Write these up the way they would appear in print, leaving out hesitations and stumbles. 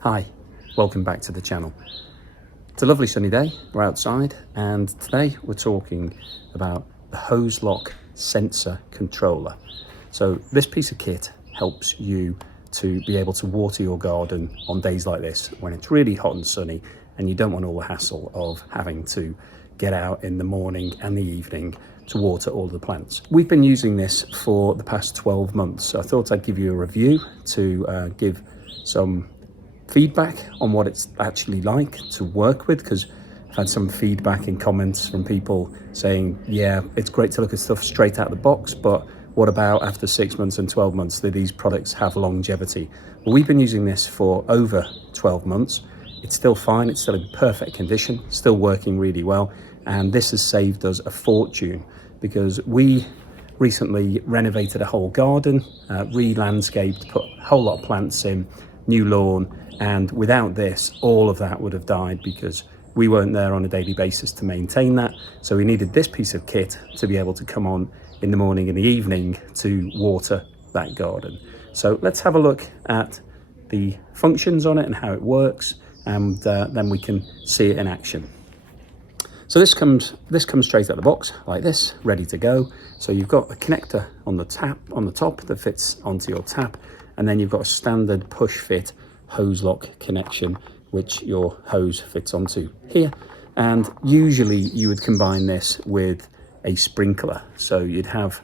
Hi, welcome back to the channel. It's a lovely sunny day, we're outside, and today we're talking about the Hozelock Sensor Controller. So this piece of kit helps you to be able to water your garden on days like this when it's really hot and sunny and you don't want all the hassle of having to get out in the morning and the evening to water all the plants. We've been using this for the past 12 months, so I thought I'd give you a review to give some feedback on what it's actually like to work with, because I've had some feedback in comments from people saying, yeah, it's great to look at stuff straight out of the box, but what about after 6 months and 12 months? Do these products have longevity? Well, we've been using this for over 12 months. It's still fine, it's still in perfect condition, still working really well, and this has saved us a fortune because we recently renovated a whole garden, re-landscaped, put a whole lot of plants in, new lawn, and without this all of that would have died because we weren't there on a daily basis to maintain that. So we needed this piece of kit to be able to come on in the morning and the evening to water that garden. So let's have a look at the functions on it and how it works, and then we can see it in action. So this comes straight out of the box like this, ready to go. So you've got a connector on the top that fits onto your tap, and then you've got a standard push fit hose lock connection which your hose fits onto here. And usually you would combine this with a sprinkler, so you'd have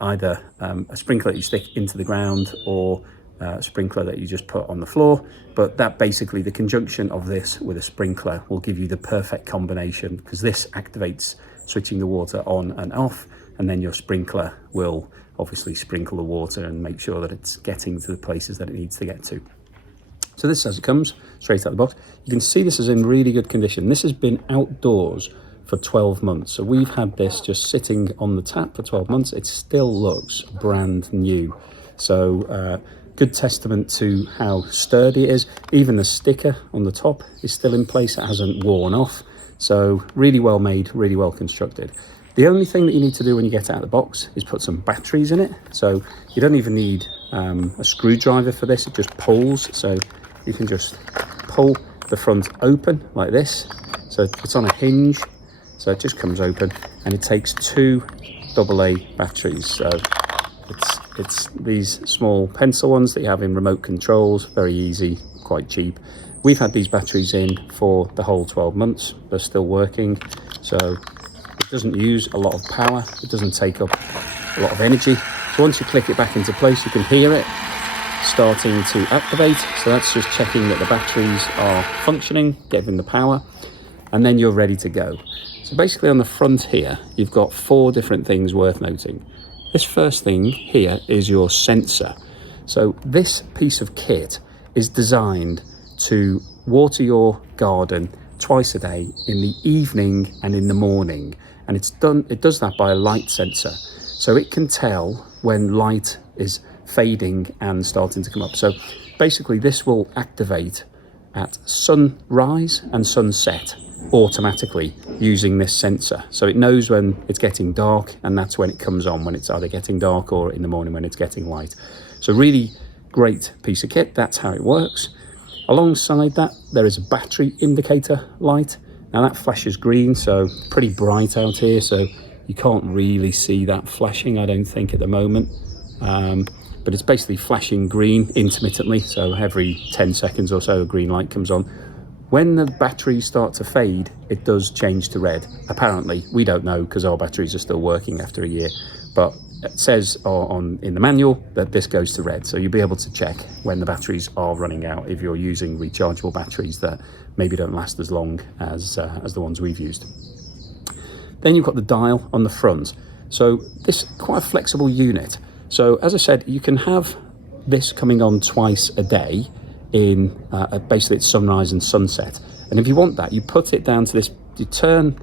either a sprinkler that you stick into the ground or a sprinkler that you just put on the floor. But that basically, the conjunction of this with a sprinkler will give you the perfect combination, because this activates switching the water on and off, and then your sprinkler will obviously sprinkle the water and make sure that it's getting to the places that it needs to get to. So this is as it comes, straight out of the box. You can see this is in really good condition. This has been outdoors for 12 months. So we've had this just sitting on the tap for 12 months. It still looks brand new. So good testament to how sturdy it is. Even the sticker on the top is still in place. It hasn't worn off. So really well made, really well constructed. The only thing that you need to do when you get out of the box is put some batteries in it. So you don't even need a screwdriver for this. It just pulls. So you can just pull the front open like this. So it's on a hinge. So it just comes open, and it takes two AA batteries. So it's these small pencil ones that you have in remote controls, very easy, quite cheap. We've had these batteries in for the whole 12 months. They're still working. So it doesn't use a lot of power. It doesn't take up a lot of energy. So once you click it back into place, you can hear it starting to activate. So that's just checking that the batteries are functioning, giving the power, and then you're ready to go. So basically on the front here, you've got 4 different things worth noting. This first thing here is your sensor. So this piece of kit is designed to water your garden twice a day, in the evening and in the morning. And it does that by a light sensor. So it can tell when light is fading and starting to come up. So basically this will activate at sunrise and sunset automatically using this sensor. So it knows when it's getting dark, and that's when it comes on, when it's either getting dark or in the morning when it's getting light. So really great piece of kit. That's how it works. Alongside that, there is a battery indicator light. Now that flashes green, so pretty bright out here, so you can't really see that flashing, I don't think, at the moment. But it's basically flashing green intermittently, so every 10 seconds or so a green light comes on. When the batteries start to fade, it does change to red. Apparently, we don't know because our batteries are still working after a year, but it says in the manual that this goes to red. So you'll be able to check when the batteries are running out if you're using rechargeable batteries that maybe don't last as long as the ones we've used. Then you've got the dial on the front. So this is quite a flexible unit. So as I said, you can have this coming on twice a day in basically it's sunrise and sunset. And if you want that, you put it down to this, you turn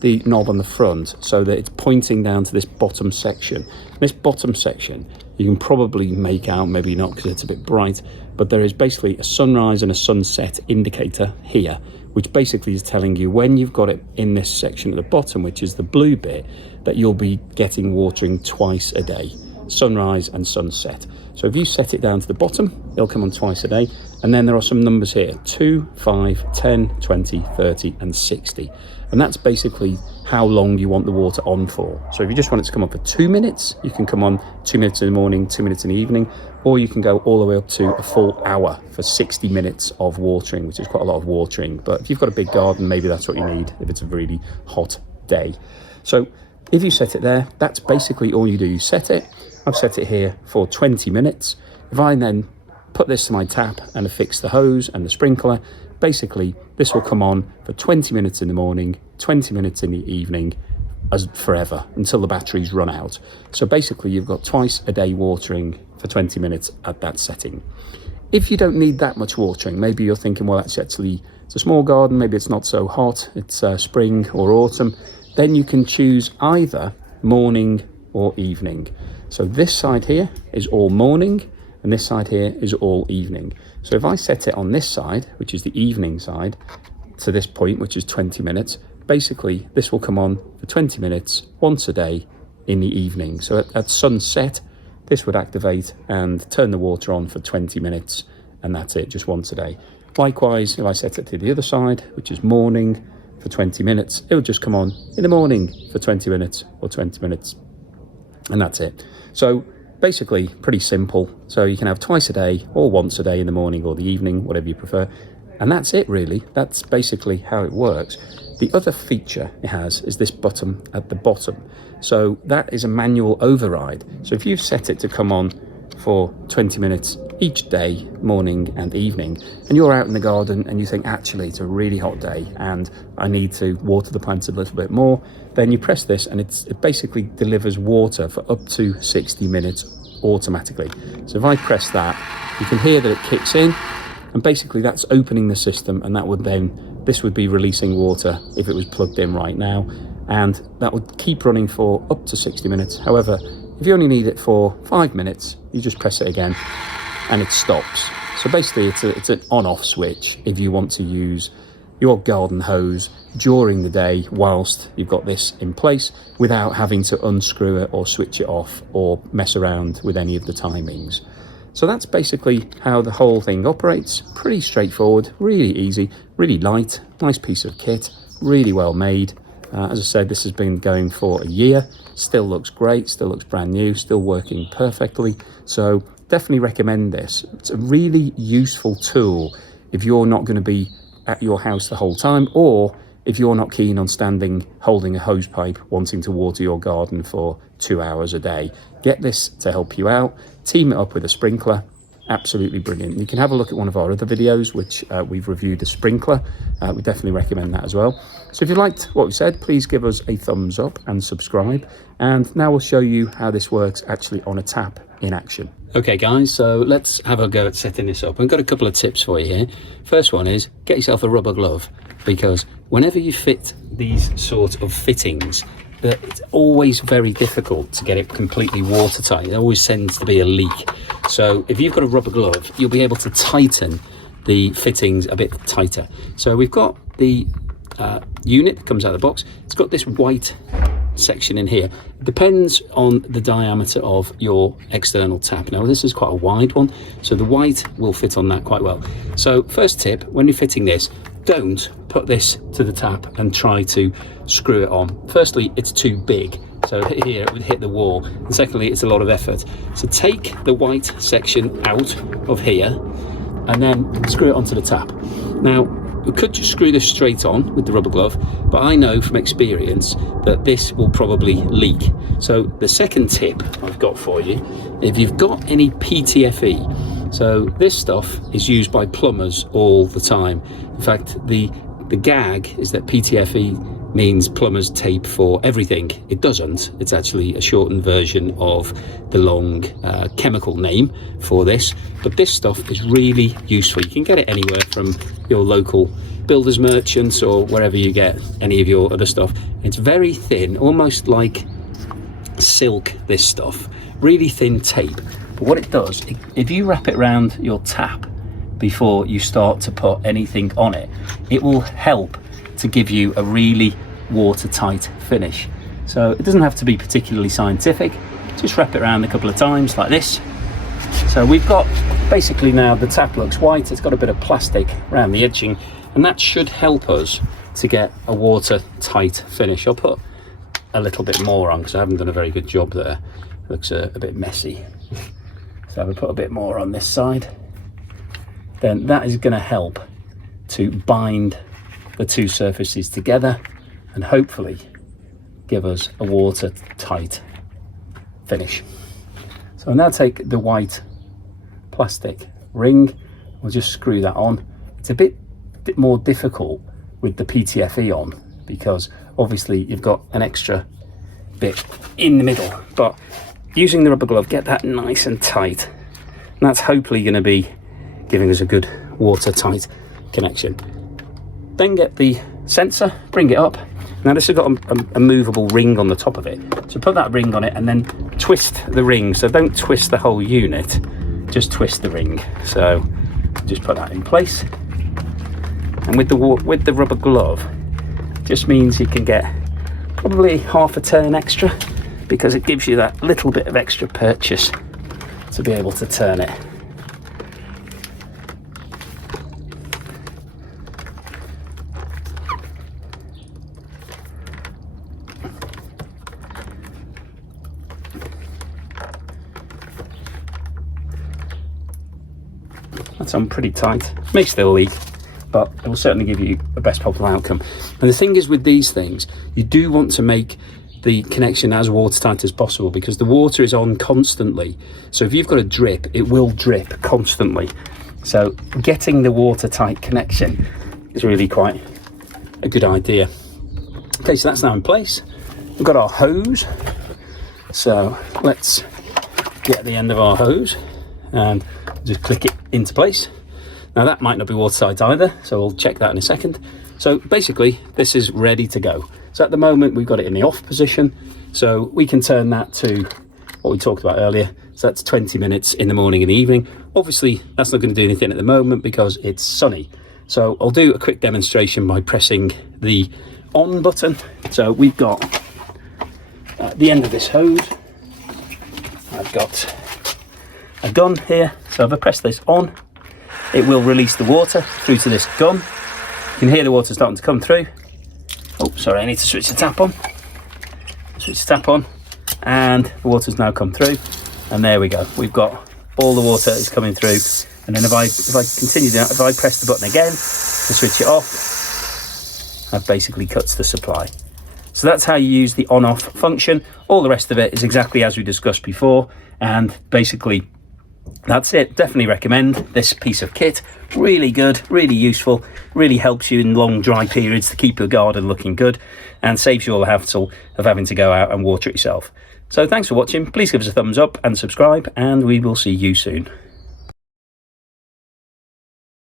the knob on the front so that it's pointing down to this bottom section. This bottom section, you can probably make out, maybe not because it's a bit bright, but there is basically a sunrise and a sunset indicator here, which basically is telling you when you've got it in this section at the bottom, which is the blue bit, that you'll be getting watering twice a day, sunrise and sunset. So if you set it down to the bottom, it'll come on twice a day. And then there are some numbers here, 2, 5, 10, 20, 30 and 60. And that's basically how long you want the water on for. So if you just want it to come on for 2 minutes, you can come on 2 minutes in the morning, 2 minutes in the evening, or you can go all the way up to a full hour for 60 minutes of watering, which is quite a lot of watering. But if you've got a big garden, maybe that's what you need if it's a really hot day. So if you set it there, that's basically all you do. You set it. I've set it here for 20 minutes. If I then put this to my tap and affix the hose and the sprinkler, basically this will come on for 20 minutes in the morning, 20 minutes in the evening, as forever until the batteries run out. So basically you've got twice a day watering for 20 minutes at that setting. If you don't need that much watering, maybe you're thinking, well, it's a small garden, maybe it's not so hot, it's spring or autumn, then you can choose either morning or evening. So this side here is all morning and this side here is all evening. So if I set it on this side, which is the evening side, to this point, which is 20 minutes, basically this will come on for 20 minutes once a day in the evening. So at sunset, this would activate and turn the water on for 20 minutes, and that's it, just once a day. Likewise, if I set it to the other side, which is morning, for 20 minutes, it would just come on in the morning for 20 minutes or 20 minutes, and that's it. So basically pretty simple. So you can have twice a day or once a day in the morning or the evening, whatever you prefer. And that's it really. That's basically how it works. The other feature it has is this button at the bottom. So that is a manual override. So if you've set it to come on for 20 minutes each day, morning and evening, and you're out in the garden and you think, actually, it's a really hot day and I need to water the plants a little bit more, then you press this and it basically delivers water for up to 60 minutes automatically. So if I press that, you can hear that it kicks in, and basically that's opening the system, and this would be releasing water if it was plugged in right now, and that would keep running for up to 60 minutes. However, if you only need it for 5 minutes, you just press it again and it stops. So basically it's an on-off switch if you want to use your garden hose during the day whilst you've got this in place without having to unscrew it or switch it off or mess around with any of the timings. So that's basically how the whole thing operates. Pretty straightforward, really easy, really light, nice piece of kit, really well made. As I said, this has been going for a year, still looks great, still looks brand new, still working perfectly. So definitely recommend this. It's a really useful tool if you're not going to be at your house the whole time, or if you're not keen on holding a hose pipe wanting to water your garden for 2 hours a day. Get this to help you out. Team it up with a sprinkler. Absolutely brilliant. You can have a look at one of our other videos which we've reviewed a sprinkler. We definitely recommend that as well. So if you liked what we said, please give us a thumbs up and subscribe. And now we'll show you how this works actually on a tap in action. Okay guys, so let's have a go at setting this up. I've got a couple of tips for you here. First one is get yourself a rubber glove, because whenever you fit these sort of fittings, it's always very difficult to get it completely watertight. There always tends to be a leak. So if you've got a rubber glove, you'll be able to tighten the fittings a bit tighter. So we've got the unit that comes out of the box. It's got this white section in here. It depends on the diameter of your external tap. Now this is quite a wide one, so the white will fit on that quite well. So first tip, when you're fitting this, don't put this to the tap and try to screw it on. Firstly, it's too big, so here it would hit the wall, and secondly, it's a lot of effort. So take the white section out of here and then screw it onto the tap. Now you could just screw this straight on with the rubber glove, but I know from experience that this will probably leak. So the second tip I've got for you, if you've got any PTFE, so this stuff is used by plumbers all the time. In fact, the gag is that PTFE means plumbers tape for everything. It doesn't. It's actually a shortened version of the long chemical name for this. But this stuff is really useful. You can get it anywhere from your local builders merchants or wherever you get any of your other stuff. It's very thin, almost like silk, this stuff. Really thin tape. But what it does, if you wrap it around your tap before you start to put anything on it, it will help to give you a really watertight finish. So it doesn't have to be particularly scientific. Just wrap it around a couple of times like this, So we've got basically now the tap looks white, it's got a bit of plastic around the edging, and that should help us to get a watertight finish. I'll put a little bit more on because I haven't done a very good job there. It looks a bit messy. So I'll put a bit more on this side. Then that is going to help to bind the two surfaces together and hopefully give us a watertight finish. So I'll now take the white plastic ring, we'll just screw that on. It's a bit more difficult with the PTFE on because obviously you've got an extra bit in the middle, but using the rubber glove, get that nice and tight, and that's hopefully going to be giving us a good watertight connection. Then get the sensor, bring it up. Now this has got a movable ring on the top of it, so put that ring on it and then twist the ring. So don't twist the whole unit, just twist the ring. So just put that in place, and with the rubber glove, just means you can get probably half a turn extra because it gives you that little bit of extra purchase to be able to turn it. That's on pretty tight, may still leak, but it will certainly give you the best possible outcome. And the thing is with these things, you do want to make the connection as watertight as possible because the water is on constantly. So if you've got a drip, it will drip constantly. So getting the watertight connection is really quite a good idea. Okay, so that's now in place. We've got our hose. So let's get the end of our hose and just click it into place. Now that might not be watertight either, so we'll check that in a second. So basically this is ready to go. So at the moment we've got it in the off position, so we can turn that to what we talked about earlier. So that's 20 minutes in the morning and the evening. Obviously that's not going to do anything at the moment because it's sunny. So I'll do a quick demonstration by pressing the on button. So we've got at the end of this hose, I've got a gun here. So if I press this on, it will release the water through to this gun. You can hear the water starting to come through. Oh, sorry, I need to switch the tap on. Switch the tap on, and the water's now come through. And there we go. We've got all the water is coming through. And then if I continue down, if I press the button again to switch it off, that basically cuts the supply. So that's how you use the on-off function. All the rest of it is exactly as we discussed before. And basically, that's it. Definitely recommend this piece of kit. Really good, really useful, really helps you in long dry periods to keep your garden looking good and saves you all the hassle of having to go out and water it yourself. So thanks for watching. Please give us a thumbs up and subscribe, and we will see you soon.